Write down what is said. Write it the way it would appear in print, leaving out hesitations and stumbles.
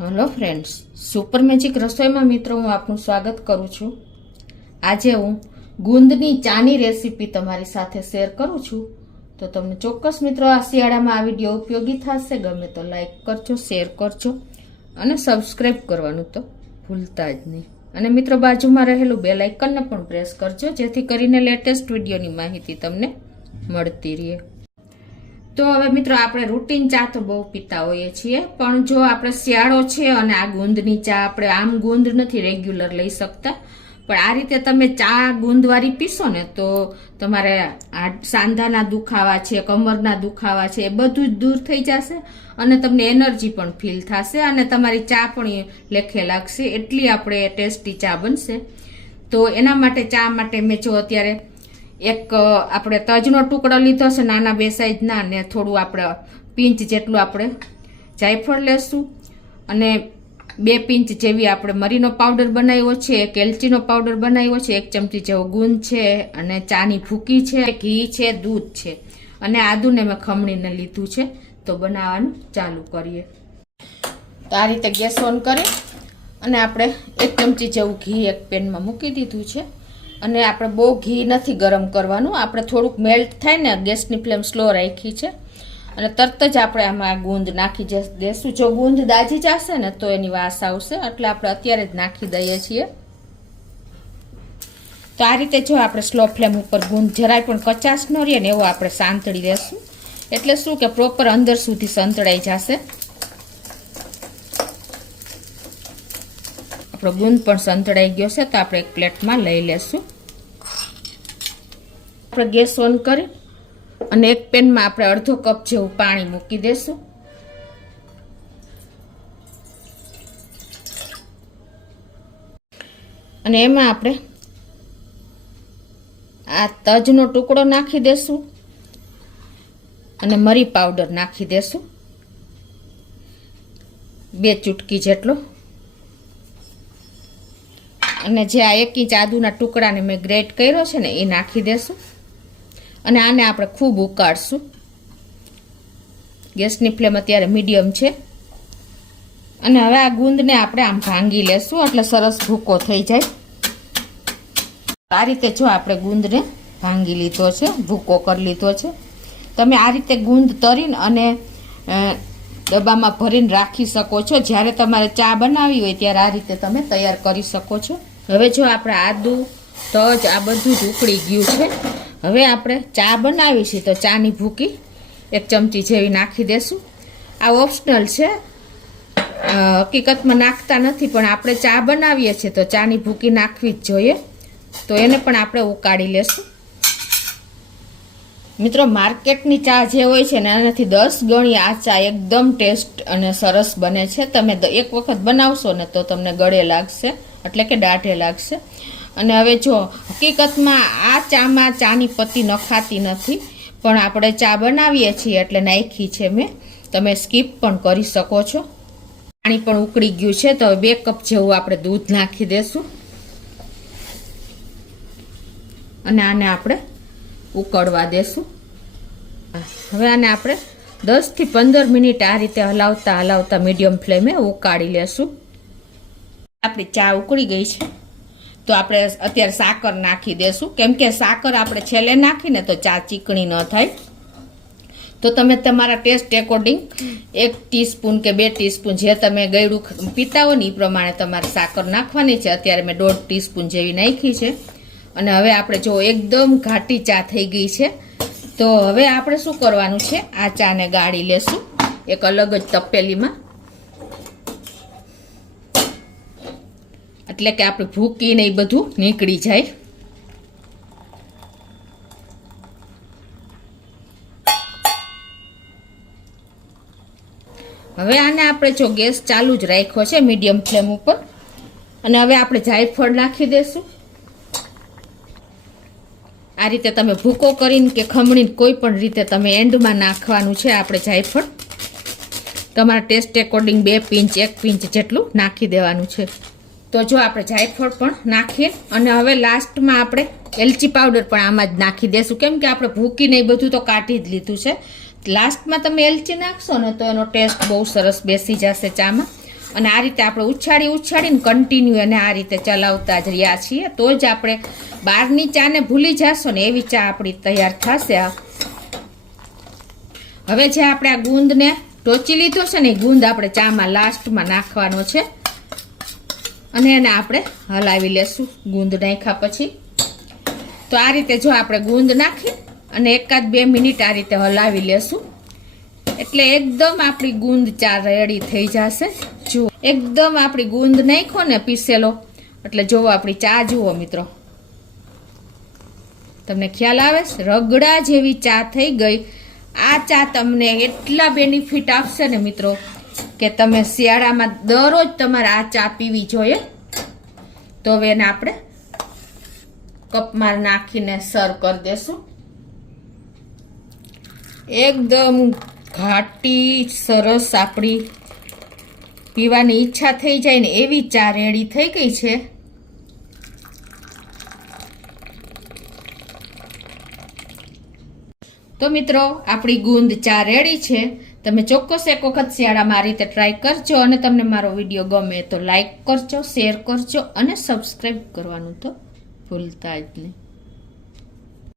Hello friends, super magic રસોઈમાં મિત્રો હું આપનું સ્વાગત કરું છું। આજે હું ગુંદની ચાની રેસીપી તમારી સાથે શેર કરું છું। તો તમને ચોક્કસ મિત્રો આ શિયાળામાં આ વિડીયો ઉપયોગી થશે। ગમે તો લાઈક કરજો, શેર કરજો અને સબસ્ક્રાઈબ કરવાનું તો ભૂલતા જ નહીં। અને મિત્રો બાજુમાં રહેલું બેલ આઇકનને પણ પ્રેસ કરજો, જેથી કરીને લેટેસ્ટ વિડીયોની માહિતી તમને મળતી રહે। તો હવે મિત્રો આપણે રૂટીન ચા તો બહુ પીતા હોઈએ છીએ, પણ જો આપણે શિયાળો છે અને આ ગુંદની ચા આપણે આમ ગુંદ નથી રેગ્યુલર લઈ શકતા, પણ આ રીતે તમે ચા ગુંદવાળી પીશો ને તો તમારે આ સાંધાના દુખાવા છે, કમરના દુખાવા છે, એ બધું જ દૂર થઈ જશે અને તમને એનર્જી પણ ફીલ થશે અને તમારી ચા પણ લેખે લાગશે। એટલી આપણે ટેસ્ટી ચા બનશે। તો એના માટે ચા માટે મેં જો અત્યારે એક આપણે તજનો ટુકડો લીધો છે, નાના બે સાઈઝના, ને થોડું આપણે પિંચ જેટલું આપણે જાયફળ લેશું અને 2 પિંચ જેવી આપણે મરીનો પાવડર બનાવ્યો છે, એક એલચીનો પાવડર બનાવ્યો છે, 1 ચમચી જેવો ગુંદ છે અને ચાની ભૂકી છે, ઘી છે, દૂધ છે અને આદુને મેં ખમણીને લીધું છે। તો બનાવવાનું ચાલુ કરીએ। તો આ રીતે ગેસ ઓન કરી અને આપણે 1 ચમચી જેવું ઘી એક પેનમાં મૂકી દીધું છે અને આપણે બહુ ઘી નથી ગરમ કરવાનું, આપણે થોડુંક મેલ્ટ થાય ને ગેસની ફ્લેમ સ્લો રાખી છે અને તરત જ આપણે આમાં ગુંદ નાખી દેશું। જો ગુંદ દાજી જશે ને તો એની વાસ આવશે, એટલે આપણે અત્યારે જ નાખી દઈએ છીએ। તો આ રીતે જો આપણે સ્લો ફ્લેમ ઉપર ગુંદ જરાય પણ કચાશ ન રહે ને એવો આપણે સાંતળી લેશું, એટલે શું કે પ્રોપર અંદર સુધી સંતળાઈ જશે। આપણો ગુંદ પણ સંતળાઈ ગયો છે, તો આપણે એક પ્લેટમાં લઈ લેશું। આપણે ગેસ ઓન કરી અને એક પેનમાં આપણે અડધો કપ જેવું પાણી મૂકી દેશું અને એમાં આપણે આ તજનો ટુકડો નાખી દેશું અને મરી પાવડર નાખી દેશું 2 ચૂટકી જેટલો, અને જે આ 1 ઇંચ આદુના ટુકડાને મેં ગ્રેટ કર્યો છે ને એ નાખી દેશું અને આને આપણે ખૂબ ઉકાળશું। ગેસની ફ્લેમ અત્યારે મીડિયમ છે અને હવે આ ગુંદને આપણે આમ ભાંગી લેશું એટલે સરસ ભૂકો થઈ જાય। આ રીતે જો આપણે ગુંદને ભાંગી લીધો છે, ભૂકો કરી લીધો છે। તમે આ રીતે ગુંદ તરીને અને ડબ્બામાં ભરીને રાખી શકો છો, જ્યારે તમારે ચા બનાવી હોય ત્યારે આ રીતે તમે તૈયાર કરી શકો છો। હવે જો આપણે આદુ, તજ આ બધું જ ઉકળી ગયું છે, હવે આપણે ચા બનાવી છે તો ચાની ભૂકી 1 ચમચી જેવી નાખી દેશું। આ ઓપ્શનલ છે, હકીકતમાં નાખતા નથી, પણ આપણે ચા બનાવીએ છીએ તો ચાની ભૂકી નાખવી જ જોઈએ। તો એને પણ આપણે ઉકાળી લેશું। મિત્રો માર્કેટની ચા જે હોય છે ને એનાથી 10 ગણી આ ચા એકદમ ટેસ્ટ અને સરસ બને છે। તમે એક વખત બનાવશો ને તો તમને ગળે લાગશે, એટલે કે દાઢે લાગશે। અને હવે જો હકીકતમાં આ ચામાં ચાની પત્તી નખાતી નથી, પણ આપણે ચા બનાવીએ છીએ એટલે નાખી છે મેં, તમે સ્કીપ પણ કરી શકો છો। પાણી પણ ઉકળી ગયું છે, તો 2 કપ જેવું આપણે દૂધ નાખી દેશું અને આને આપણે ઉકળવા દેશું। હવે આને આપણે 10 થી 15 મિનિટ આ રીતે હલાવતા હલાવતા મીડિયમ ફ્લેમે ઉકાળી લેશું। આપણી ચા ઉકળી ગઈ છે તો આપણે અત્યારે સાકર નાખી દેશું, કેમ કે સાકર આપણે છેલ્લે નાખીને તો ચા ચીકણી ન થાય। તો તમે તમારા ટેસ્ટ એકોર્ડિંગ 1 ટીસ્પૂન કે 2 ટીસ્પૂન જે તમે ગળ્યું પીતા હો ને એ પ્રમાણે તમારે સાકર નાખવાની છે। અત્યારે મેં 1.5 ટીસ્પૂન જેવી નાખી છે અને હવે આપણે જો એકદમ ઘાટી ચા થઈ ગઈ છે, તો હવે આપણે શું કરવાનું છે, આ ચાને ગાળી લેશું એક અલગ જ તપેલીમાં, એટલે કે આપણે ભૂકીને એ બધું નીકળી જાય। હવે આને આપણે જો ગેસ ચાલુ જ રાખ્યો છે મીડિયમ ફ્લેમ ઉપર, અને હવે આપણે જાયફળ નાખી દેશું। આ રીતે તમે ભૂકો કરીને કે ખમણીને કોઈ પણ રીતે તમે એન્ડમાં નાખવાનું છે આપણે જાયફળ, તમારા ટેસ્ટ એકોર્ડિંગ 2 પિંચ 1 પિંચ જેટલું નાખી દેવાનું છે। તો જો આપણે જાયફળ પણ નાખીએ અને હવે લાસ્ટમાં આપણે એલચી પાવડર પણ આમાં જ નાખી દેશું, કેમ કે આપણે ભૂકીને એ બધું તો કાઢી જ લીધું છે। લાસ્ટમાં તમે એલચી નાખશો ને તો એનો ટેસ્ટ બહુ સરસ બેસી જશે ચામાં અને આ રીતે આપણે ઉછાળીને કન્ટિન્યુ એને આ રીતે ચલાવતા જ રહ્યા છીએ તો જ આપણે બહારની ચાને ભૂલી જશો ને એવી ચા આપણી તૈયાર થશે. હવે જે આપણે આ ગુંદને ટોચી લીધો છે ને એ ગુંદ આપણે ચામાં લાસ્ટમાં નાખવાનો છે અને એને આપણે હલાવી લેશું ગુંદ નાખ્યા પછી. તો આ રીતે જો આપણે ગુંદ નાખી અને 1-2 મિનિટ આ રીતે હલાવી લેશું એટલે એકદમ આપણી ગુંદ ચા રેડી થઈ જશે. જુઓ એકદમ આપણી ગુંદ નાખો ને પીસેલો એટલે જુઓ આપણી ચા જુઓ મિત્રો, તમને ખ્યાલ આવે રગડા જેવી ચા થઈ ગઈ. આ ચા તમને એટલા બેનિફિટ આપશે ને મિત્રો કે તમે શિયાળામાં દરરોજ તમારે આ ચા પીવી જોઈએ. તો હવે એને આપણે કપમાં નાખીને સર્વ કરી દેશું. એકદમ ઘાટી સરસ આપણી પીવાની ઈચ્છા થઈ જાય ને એવી ચા રેડી થઈ ગઈ છે. તો મિત્રો આપણી ગુંદ ચા રેડી છે. તમે ચોક્કસ એક વખત શિયાળામાં આ રીતે ટ્રાય કરજો અને તમને મારો વિડીયો ગમે તો લાઈક કરજો, શેર કરજો અને સબસ્ક્રાઈબ કરવાનું તો ભૂલતા જ નહીં.